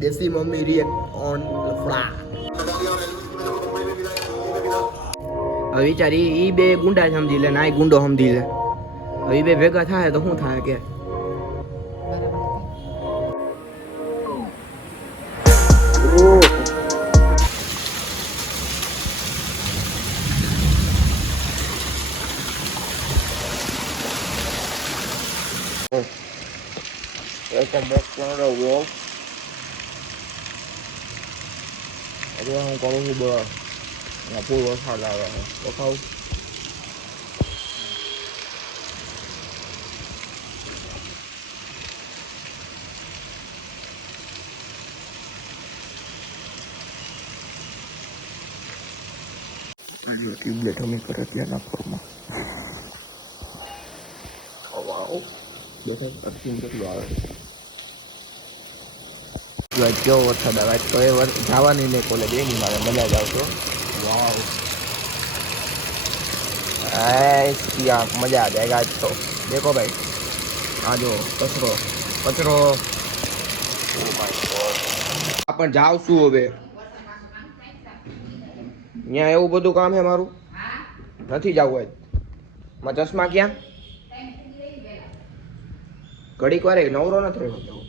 દેશી mummy react on લફડા. હવે વિચાર ઈ બે ગુંડા સમજી લે ને આ ગુંડો સમજી લે. હવે બે ભેગા થાય તો શું થાય કે હું કરું છું બસ પૂરો વરસાદ આવે તો ખાવું. ટ્યુબલેટ અમે કરે ત્યાં નાખવામાં વાવ બેઠા અર્થિંગ કેટલું આવે કેવો વરસાદ આવે તો એ જવાની નહીં કોલેજ એની મારે મજા જ આવતો. વાવ મજા આ જાયગા આજ તો. દેખો ભાઈ આ જો કચરો કચરો પણ જાવ શું હવે ત્યાં એવું બધું કામ છે મારું નથી જવું આજ. મારા ચશ્મા ક્યાં ઘડીક વારે નવરો નથી રહ્યો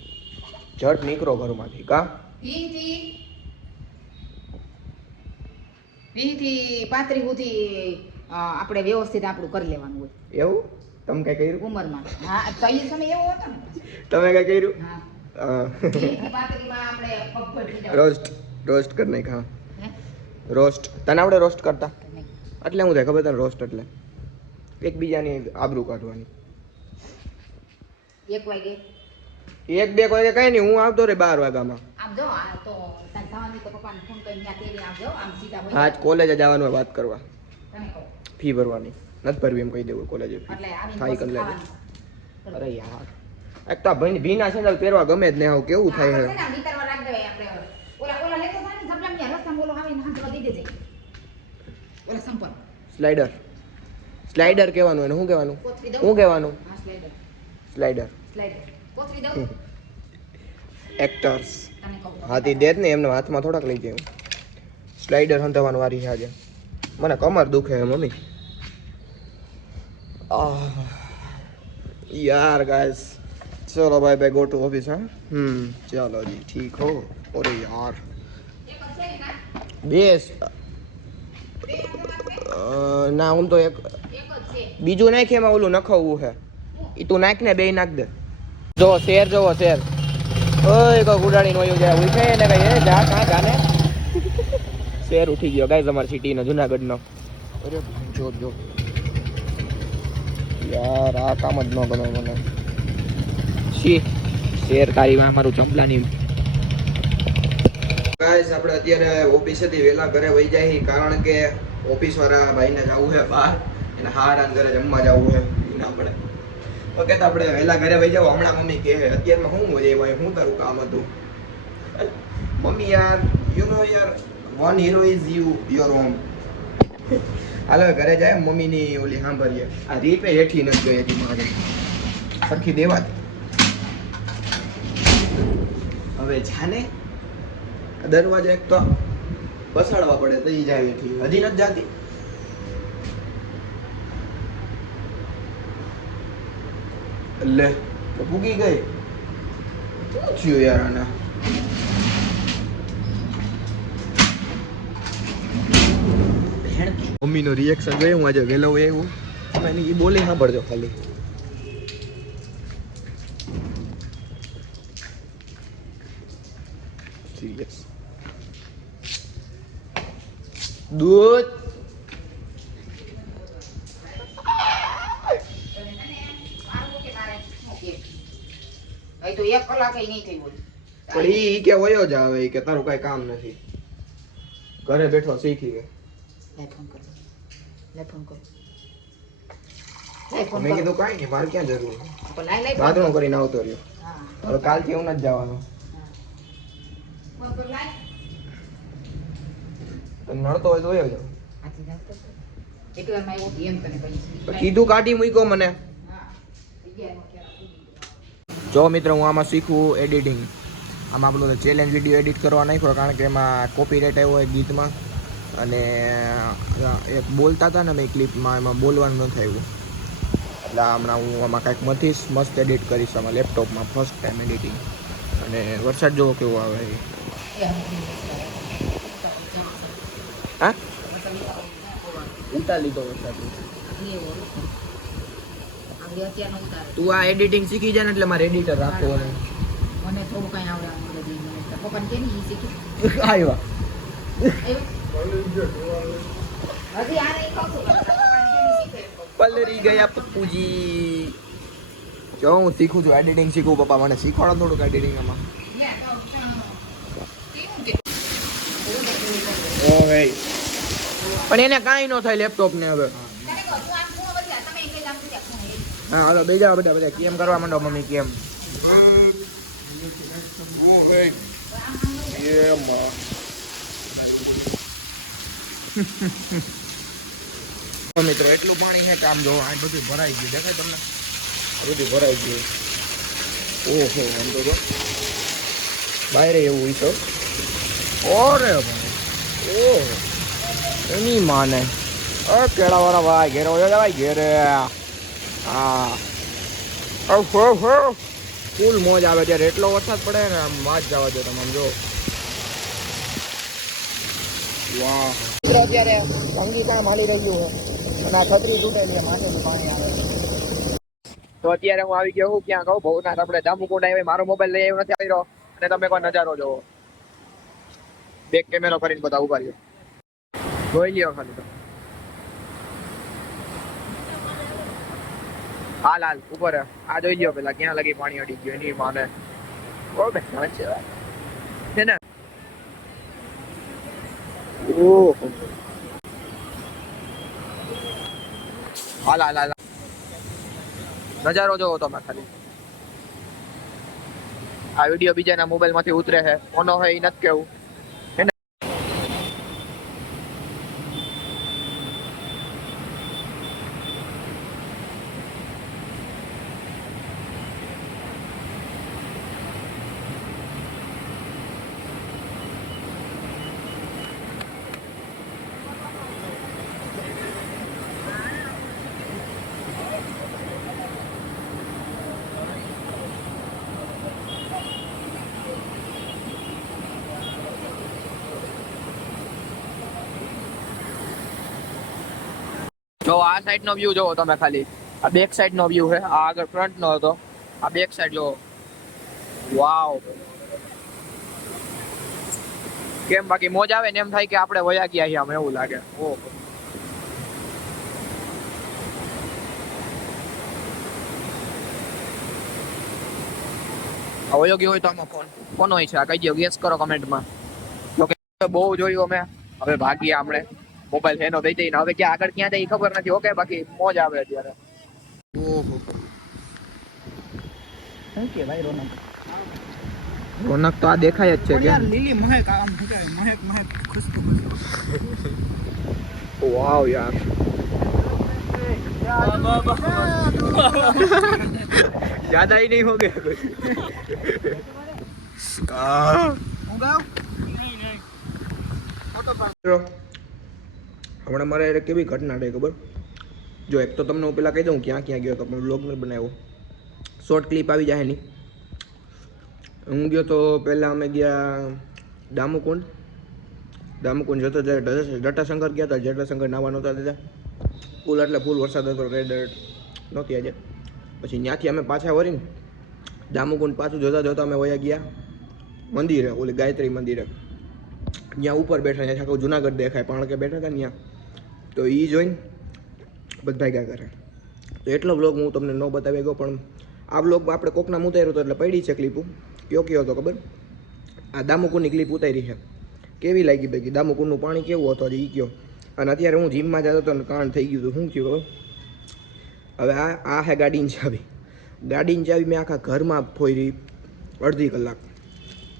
ઝટ નીકળો ઘરમાંથી કા 20 થી 35 સુધી આપણે વ્યવસ્થિત આપણું કરી લેવાનું હોય. એવું તમે કઈ કર્યું ઉંમરમાં? હા તો એ સમય એવો હતો ને. તમે કઈ કર્યું? હા 20 થી 35 માં આપણે રોસ્ટ રોસ્ટ કરી નાખ. હા રોસ્ટ તને આવડે રોસ્ટ કરતા? એટલે હું થાય ખબર તને રોસ્ટ એટલે એકબીજાની આબરૂ કાઢવાની. 1 વાગે 1-2 વાગે કઈ નહીં હું આવતો રે 12 વાગ્યામાં. આમ જો આ તો સંતાવાની તો પપ્પાને ફોન કરીને ત્યાં તેરી આવજો આમ સીધા હોય. આજ કોલેજ જવાનું વાત કરવા તમે કહો ફી ભરવાની નથી ભરવી એમ કહી દેવું કોલેજ એટલે આવીને થાય પછી કરી લેજો. ખાવાનું. અરે યાર એક તો ભીના સેન્ડલ પહેરવા ગમે જ ને આવું કેવું થાય આપણે છે. છે ને વિતરવા રાખ દેવાય આપણે. ઓલા લેતો થાય ને જબલામ ત્યાં રસ્તામાં બોલો આવીને હાથ દઈ દેજે. ઓલા સંપર્ક સ્લાઇડર સ્લાઇડર કહેવાનું એને શું કહેવાનું? કોથળી દઉં? શું કહેવાનું? હા સ્લાઇડર સ્લાઇડર સ્લાઇડર કોથળી દઉં એક્ટર્સ તમે કહો. હાથી દે જ ને એમને હાથમાં થોડાક લઈ જાય. સ્લાઇડર હંતાવાનું વારી છે આજે. મને કમર દુખે છે મમ્મી. यार गाइस चलो bye bye go to office. हाँ चलो जी ठीक हो. अरे यार बेस ના હું તો એક બીજું નાખ એમાં ઓલું નખાવવું છે એ તું નાખ ને બે નાખ દે. જો શેર જોવો શેર ઓય કોઈ ઉડાડીને વયું જાય ઉઠે ને કઈ જા કાં જાને શેર ઉઠી ગયો ગાઈસ અમારી સિટીનો જુનાગઢનો. અરે જો જો યાર આ કામ જ ન ગમે મને. શી શેર તારીમાં મારું ચંપલાની. ગાઈસ આપણે અત્યારે ઓફિસેથી વહેલા ઘરે વહી જાય કારણ કે ઓફિસ વાળા ભાઈને જવું છે બહાર એને હાડા ઘરે જમવા જવું છે ના પડે. ઓકે તો આપણે વહેલા ઘરે વહી જાવ. હમણાં મમ્મી કહે અત્યારમાં શું મજા ભાઈ શું તારું કામ હતું મમ્મી યાર યુ નો યાર one hero is you your home. હાલો ઘરે જાય મમ્મીની ઓલી સાંભળીએ. આ રીપે હેઠી નથી ગઈ હતી મારે સરખી દેવા દે. હવે જાને દરવાજા એક તો બસાડવા પડે તો ઈ જાય હેઠી હજી નથી જાતી. લે તો ભૂગી ગઈ. શું થયું યાર આના? મમ્મીનો રિએક્શન જોઈએ હું આજે વહેલો એવું એ બોલી સાંભળજો ખાલી. સિરિયસ દૂધ તો 1 કલાક નહીં થઈ બોલ પણ ઈ કે વયો જ આવે ઈ કે તારું કઈ કામ નથી ઘરે બેઠો શીખી ગયો. લે ફોન કર મેં કીધું કાંઈ નહીં મારે ક્યાં જરૂર તો લાઈ બાથરૂમ કરીને આવતો રહ્યો. હા હવે કાલથી હું નથી જવાનો. ફોન કર લાઈ નડતો હોય તો વયો જાવ. આથી જાતો એકવાર માં એવું એમ તને કહી કીધું કાઢી મૂક્યો મને. હા 11 જો મિત્રો હું આમાં શીખું એડિટિંગ. આમાં આપણો ચેલેન્જ વિડીયો એડિટ કરવા નાખ્યો કારણ કે એમાં કોપીરાઇટ આવ્યો હોય ગીતમાં અને એક બોલતા હતા ને મેં ક્લિપમાં એમાં બોલવાનું નથી આવ્યું એટલે હમણાં હું આમાં કાંઈક મથીશ મસ્ત એડિટ કરીશ આમાં લેપટોપમાં ફર્સ્ટ ટાઈમ એડિટિંગ અને વરસાદ જોવો કેવો આવે હા ઉતાર લીધો વરસાદ તું આ એડિટિંગ શીખી જાય ને એટલે મારે એડિટર રાખવો ને મને થોડું કઈ આવડે પપ્પાને કે નહીં શીખી આવ્યા હજી આ નહીં ખાવ છું પલરી ગયા પપ્પુજી જો હું શીખું છું એડિટિંગ શીખું પપ્પા મને શીખવાડો થોડુંક એડિટિંગ આમાં ઓહે પણ એને કાંઈ ન થાય લેપટોપ ને હવે હા હાલો બેજા બધા કેમ કરવા માંડો મમ્મી કેમ મિત્રો એટલું પાણી છે કામ જો આ બધું ભરાઈ ગયું દેખાય તમને બધું ભરાઈ ગયું ઓહો આમ તો બહાર એવું ઈશો ઓરે ઓહો એની માને કેળા વાળા ભાઈ ઘેર ભાઈ ઘેરે હા ફૂલ મોજ આવે ત્યારે એટલો વરસાદ પડે ને આમ માજ જવા દો તમે જો વાહ અત્યારે ભંગી કામ હાલી રહ્યું છે અને આ છત્રી તૂટેલી માથેથી પાણી આવે તો અત્યારે હું આવી ગયો હું ક્યાં કહું ભવનાથ આપણે જાંબુકુંડ આવ્યો મારો મોબાઈલ લઈ આવ્યો નથી આવી રહ્યો અને તમે કોઈ નજારો જોવો બેક કેમેરો કરીને બધા ઉભા રહ્યો જોઈ લ્યો ખાલી તો હાલ હાલ ઉપર આ જોઈ લ્યો પેલા ક્યાં લગી પાણી અડી ગયું એની માને ઓ બે છે ને ઓહો હાલ હાલ હાલ નજારો જોવો તમે ખાલી આ વિડીયો બીજાના મોબાઈલ માંથી ઉતરે છે કોનો હોય એ નથી કેવું જો આ સાઈડ નો વ્યૂ જોવો તમે ખાલી આ બેક સાઈડ નો વ્યૂ છે આ આગળ ફ્રન્ટ નો હતો આ બેક સાઈડ જો વાવ કેમ બાકી મોજ આવે ને એમ થાય કે આપણે વયા ગયા છીએ આમ એવું લાગે ઓહો અવયોગી હોય તો આમાં ફોન હોય છે આ કહી દો ગેસ કરો કમેન્ટમાં બહુ જોયું અમે હવે ભાગીએ આપણે મોબાઈલ એનો દઈ દઈને હવે ક્યાં આગળ ક્યાં જાય ખબર નથી ઓકે બાકી મોજ આવે અત્યારે ઓહો શું કે ભાઈ રોનક તો આ દેખાય જ છે કે લીલી મહેક આમ મહેક મહેક ખુશ્બુ વાવ યાર ज्यादा ही नहीं हो गया कुछ હમણાં મારે કેવી ઘટના થઈ ખબર જો એક તો તમને હું પેલા કહી દઉં ક્યાં ક્યાં ગયો તો પણ બ્લોગ નથી બનાવ્યો શોર્ટ ક્લિપ આવી જાય એની હું ગયો તો પહેલાં અમે ગયા દામુકુંડ જતો જ્યારે જટાશંકર ગયા હતા જટાશંકર નાવા નહોતા દીધા ફૂલ એટલે ફૂલ વરસાદ હતો રેડ એલર્ટ નહોતી આજે પછી ત્યાંથી અમે પાછા વળીને દામુકુંડ પાછું જોતા જોતા અમે વયા ગયા મંદિરે ઓલી ગાયત્રી મંદિરે ત્યાં ઉપર બેઠા ત્યાં આખું જુનાગઢ દેખાય પણ કે બેઠા હતા ત્યાં તો એ જોઈને બધા ગયા કરે તો એટલો બ્લોગ હું તમને ન બતાવી ગયો પણ આ બ્લોગમાં આપણે કોકના ઉતાર્યો હતો એટલે પડી છે ક્લિપ કયો હતો ખબર આ દામુકુંડની ક્લિપ ઉતારી છે કેવી લાગી ભાઈ દામુકુંડનું પાણી કેવું હતું એ કયો અને અત્યારે હું જીમમાં જતો હતો ને કાંડ થઈ ગયું હતું શું થયું હવે આ હે ગાડીની ચાવી મેં આખા ઘરમાં ફોરી અડધી કલાક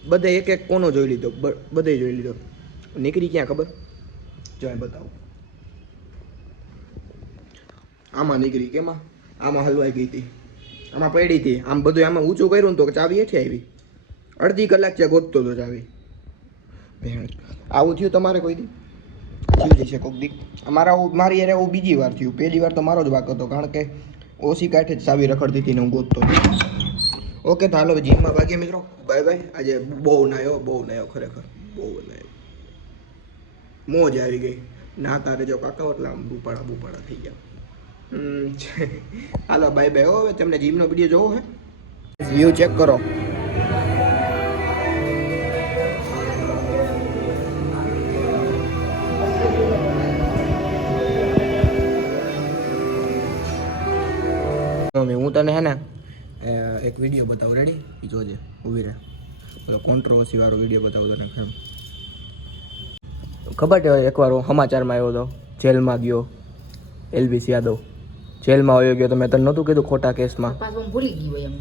બધે એક એક કોનો જોઈ લીધો બધે જોઈ લીધો નીકળી ક્યાં ખબર જો બતાવું આમાં નીકળી કેમાં આમાં હલવાઈ ગઈ હતી આમાં પડી હતી આમ બધું આમાં ઊંચું કર્યું ને તો ચાવી હેઠી આવી અડધી કલાક ત્યાં ગોતતો હતો ચાવી. આવું થયું તમારે કોઈ દી? થયું જશે કોક દી. મારી યાર એવું બીજી વાર થયું. પહેલી વાર તો મારો જ વાક હતો, કારણ કે ઓછી કાંઠે જ ચાવી રખડતી હતી ને હું ગોતતો હતો. ઓકે તો હાલો જીમમાં ભાગીએ મિત્રો. Bye bye. આજે બહુ નાયો ખરેખર બહુ નાયો. મોજ આવી ગઈ. ના તારે જો કાકા એટલે આમ બુપાડા થઈ ગયા. હાલો બાય બાય. હવે તમને જીમનો વિડીયો જોવો હે? વ્યૂ ચેક કરો. હું તને હે ને એક વિડીયો બતાવું. રેડી? એ જોજે, ઊભી રહે. પેલો કોન્ટ્રોવર્સી વાળો વિડીયો બતાવું તને. ખબર છે એકવાર હું સમાચારમાં આવ્યો હતો, જેલમાં ગયો એલવીસ યાદવ. જેલમાં આવ્યો ગયો તો મેં તને નહોતું કીધું ખોટા કેસમાં. પાછું ભૂલી ગયું હોય એમ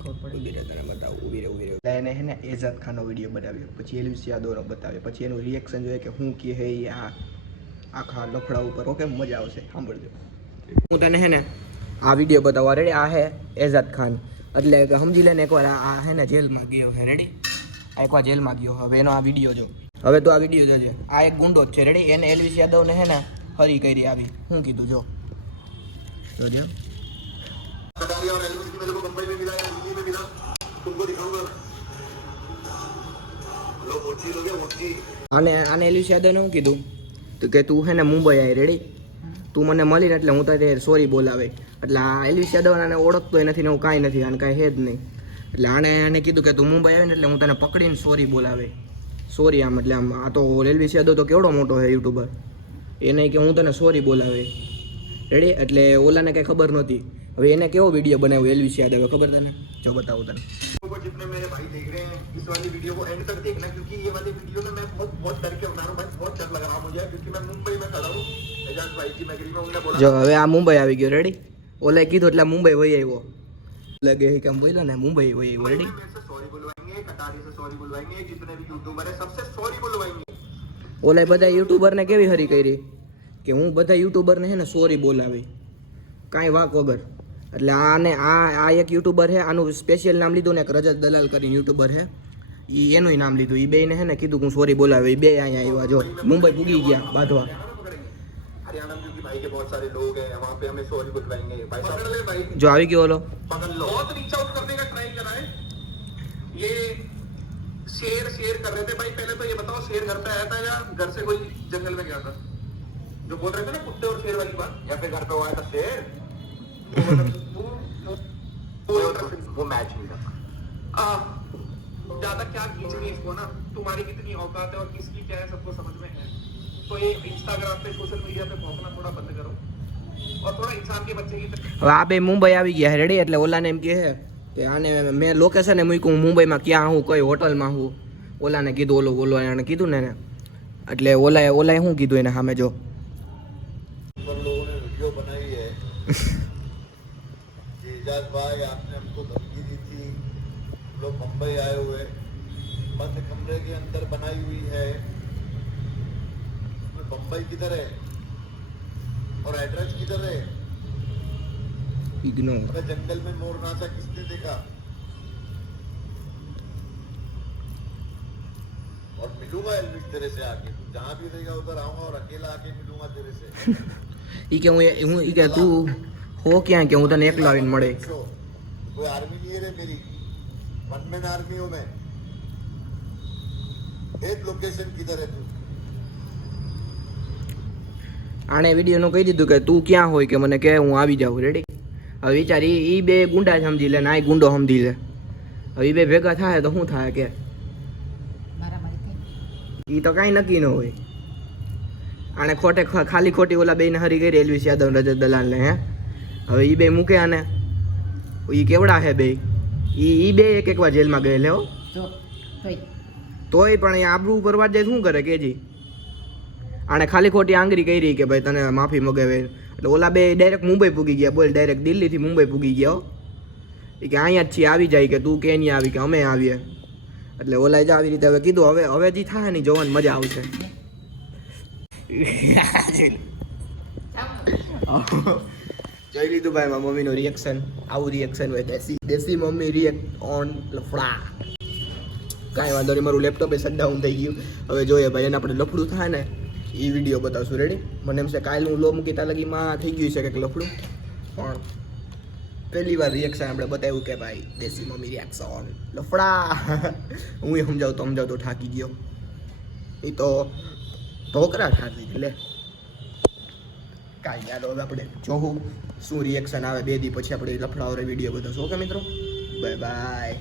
ખબર પડે. ઊભી રહે, તને બતાવું. ઊભી રહે. એને હે ને એઝાદ ખાનનો વિડીયો બનાવ્યો, પછી એલવીસ યાદવનો બતાવ્યો, પછી એનું રિએક્શન જોઈએ કે હું કે હે આ આખા લફડા ઉપર. ઓકે, મજા આવશે, સાંભળજો. હું તને હે ને આ વિડીયો બતાવવા. રેડી? આ હે એઝાદ ખાન, એટલે કે સમજી લે ને એકવાર આ હે ને જેલમાં ગયો હે. રેડી? આ એકવાર જેલમાં ગયો. હવે એનો આ વિડીયો જો. હવે તો આ વિડીયો જોજે. આ એક ગુંડો જ છે. રેડી? એને એલવીસ યાદવને હે ને હરી કરી આવી. શું કીધું જો જોજે. આને એલવીસ યાદવને શું કીધું તો કે તું હે ને મુંબઈ આવી. રેડી? તું મને મળીને એટલે હું તારે સોરી બોલાવે. એટલે આ એલવીસ યાદવ આને ઓળખતોય નથી ને હું કાંઈ નથી, આને કાંઈ હે જ નહીં. એટલે આને કીધું કે તું મુંબઈ આવે ને એટલે હું તને પકડીને સોરી બોલાવે. સોરી આમ એટલે આમ આ તો એલવીસ યાદવ તો કેવડો મોટો છે યુટ્યુબર. એને કે હું તને સોરી બોલાવે. રેડી? એટલે ઓલાને કંઈ ખબર નહોતી. હવે એને કેવો વિડીયો બનાવ્યો એલવીસ યાદવે ખબર તને? જો બતાવું તને. जितने मेरे भाई देख रहे हैं इस वाली वीडियो को एंड तक देखना, क्योंकि ये वाली वीडियो में मैं बहुत डर के बना रहा हूँ भाई. बहुत डर लग रहा मुझे, क्योंकि मैं मुंबई में खड़ा हूँ एजाज भाई की नगरी में. उन्होंने बोला जो હવે આ મુંબઈ આવી ગયો. રેડી? ઓલાએ કીધું એટલે મુંબઈ વહી આવ્યો. लगे ही कम बोला ना मुंबई वही रेडी. सॉरी बुलवाएंगे, कटारी से सॉरी बुलवाएंगे, जितने भी यूट्यूबर है सबसे सॉरी बुलवाएंगे. ઓલાએ બધા યુટ્યુબર ને કેવી હરી કરી કે હું બધા યુટ્યુબર ને હે ને સોરી બોલાવી કાંઈ વાક વગર. એટલે આને આ એક યુટ્યુબર છે, આનું સ્પેશિયલ નામ લીધું ને એક રજત દલાલ કરીને યુટ્યુબર છે, એનું નામ લીધું. એ બેને હે ને કીધું હું સોરી બોલાવે. એ બે અહીંયા આવ્યા જો મુંબઈ પૂગી ગયા બાંધવા. हरियाणा में क्योंकि भाई के बहुत सारे लोग हैं वहाँ पे हमें सॉरी बुलवाएंगे. भाई पकड़ ले भाई. जो આવી ગયો ઓલો पकड़ लो. बहुत रीच आउट करने का ट्राई करा है. ये शेर कर रहे थे भाई. पहले तो ये बताओ शेर घर पे आया था या घर से कोई जंगल में गया था? जो बोल रहे थे ना कुत्ते और शेर वाली बात, या फिर घर पे आया था शेर. वो मैच नहीं था. ज्यादा क्या खींचनी इसको ना. तुम्हारी कितनी औकात है और किसकी क्या है सबको समझ में है. तो ये इंस्टाग्राम पे सोशल मीडिया पे भौंकना थोड़ा बंद करो और थोड़ा इंसान के बच्चे की. હવે આ બે મુંબઈ આવી ગયા રેડી. એટલે ઓલાને એમ કહે કે આને મેં લોકેશન મૂક્યું મુંબઈમાં ક્યાં હું કઈ હોટલમાં હું. ઓલાને કીધું ઓલો એને કીધું ને એટલે ઓલાએ શું કીધું એને સામે જો. पर लोगों ने वीडियो बनाई है कि एजाज भाई आपने हमको धमकी दी थी, लोग मुंबई आए हुए बंद कमरे के अंदर बनाई हुई है. मुंबई किधर है और एड्रेस किधर है? इग्नोर. अरे जंगल में मोर नाचा किसने देखा? और मिलूंगा एल्विस तेरे से आके. तू जहाँ भी रहेगा उधर आऊंगा और अकेला आके मिलूंगा तेरे से. ઈ કે હું ઈ કે તું હો ક્યાં કે હું તને એકલા આવીને મળે. कोई आर्मी नहीं है रे मेरी. वन मैन आर्मी हूँ मैं. एक लोकेशन किधर है तू? આણે વિડીયોનું કહી દીધું કે તું ક્યાં હોય કે મને કે હું આવી જાઉં. રેડી? હવે વિચાર ઈ બે ગુંડા સમજી લે ને આ ગુંડો સમજી લે. હવે ઈ બે ભેગા થાય તો શું થાય કે ઈ તો કાંઈ નક્કી ન હોય. આને ખોટે ખાલી ખોટી ઓલા બેને હરી કરી એલવીસ યાદવ રજત દલાલને. હે હવે ઈ બે મૂકે આને ઈ કેવડા હે બે. ઈ બે એક વાર જેલમાં ગયેલે હો. તોય પણ આબરૂ ઉપર વાત જાય શું કરે કેજી. આને ખાલી ખોટી આંગળી કરી કે ભાઈ તને માફી મગાવે. એટલે ઓલા બે ડાયરેક્ટ મુંબઈ પૂગી ગયા. બોલ ડાયરેક્ટ દિલ્હીથી મુંબઈ પૂગી ગયા. એ કે અહીંયા જ છીએ આવી જાય કે તું કે નહીં આવી કે અમે આવીએ. એટલે ઓલાએ જ આવી રીતે હવે કીધું હવે જે થાય ને જોવાની મજા આવશે. જોઈ લીધું ભાઈ મારા મમ્મીનું રિએક્શન. આવું રિએક્શન હોય દેશી મમ્મી રિએક્ટ ઓન લફડા. કાંઈ વાંધો નહીં, મારું લેપટોપ એ શટડાઉન થઈ ગયું. હવે જોઈએ ભાઈ એને આપણે લફડું થાય ને એ વિડીયો બતાવશું. રેડી? મને એમ છે કાલે હું લો મૂકી ત્યાં લગીમાં થઈ ગયું છે કંઈક લફડું, પણ પહેલી વાર રિએક્શન આપણે બતાવ્યું કે ભાઈ દેશી મમ્મી રિએક્શન લફડા. હું એ સમજાવતો થાકી ગયો. એ તો ઢોકરા ઠાકી લે. કાંઈ યાર હવે આપણે જોવું શું રિએક્શન આવે 2 દી પછી આપણે લફડાવાળો વિડીયો બતાવશું. ઓકે મિત્રો, બાય બાય.